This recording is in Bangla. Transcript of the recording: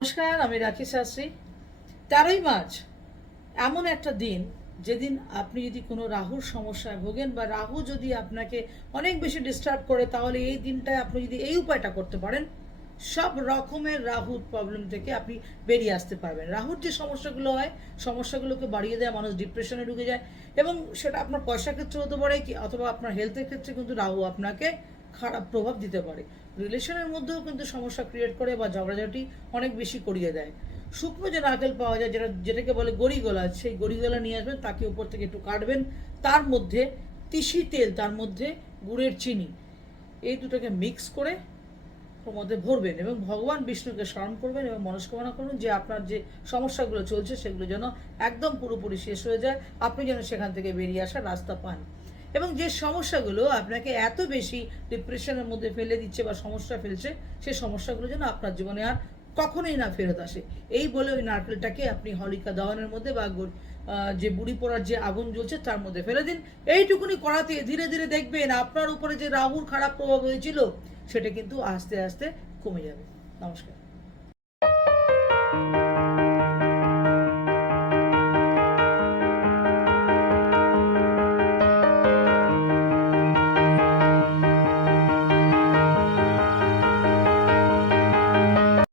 নমস্কার, আমি রাখি শাস্ত্রী। তেরোই মার্চ, এমন একটা দিন, যেদিন আপনি যদি কোনো রাহুর সমস্যায় ভোগেন বা রাহু যদি আপনাকে অনেক বেশি ডিস্টার্ব করে, তাহলে এই দিনটায় আপনি যদি এই উপায়টা করতে পারেন, সব রকমের রাহুর প্রবলেম থেকে আপনি বেরিয়ে আসতে পারবেন। রাহুর যে সমস্যাগুলো হয়, সমস্যাগুলোকে বাড়িয়ে দেয় মানুষ ডিপ্রেশনে ঢুকে যায় এবং সেটা আপনার পয়সার ক্ষেত্রে হতে পারে কি, অথবা আপনার হেলথের ক্ষেত্রে কিন্তু রাহু আপনাকে খারাপ প্রভাব দিতে পারে। রিলেশনের মধ্যেও কিন্তু সমস্যা ক্রিয়েট করে বা ঝগড়াঝাটি অনেক বেশি করিয়ে দেয়। শুকনো যে নারকেল পাওয়া যায়, যেটা যেটাকে বলে গড়িগোলা, সেই গড়িগোলা নিয়ে আসবেন, তাকে উপর থেকে একটু কাটবেন। তার মধ্যে তিসি তেল, তার মধ্যে গুড়ের চিনি, এই দুটোকে মিক্স করে ওর মধ্যে ভরবেন এবং ভগবান বিষ্ণুকে স্মরণ করবেন এবং মনস্কামনা করুন যে আপনার যে সমস্যাগুলো চলছে, সেগুলো যেন একদম পুরোপুরি শেষ হয়ে যায়। আপনি যেন সেখান থেকে বেরিয়ে আসার রাস্তা পান। এবং যে সমস্যাগুলো আপনাকে এত বেশি ডিপ্রেশনের মধ্যে ফেলে দিচ্ছে বা সমস্যা ফেলছে সেই সমস্যাগুলো যেন আপনার জীবনে আর কখনোই না ফেরত আসে। এই বলে ওই নারকেলটাকে আপনি হলিকা দহনের মধ্যে বা যে বুড়ি পড়ার যে আগুন জ্বলছে তার মধ্যে ফেলে দিন। এইটুকুনি করাতে ধীরে ধীরে দেখবেন আপনার উপরে যে রাহুর খারাপ প্রভাব হয়েছিল, সেটা কিন্তু আস্তে আস্তে কমে যাবে। নমস্কার।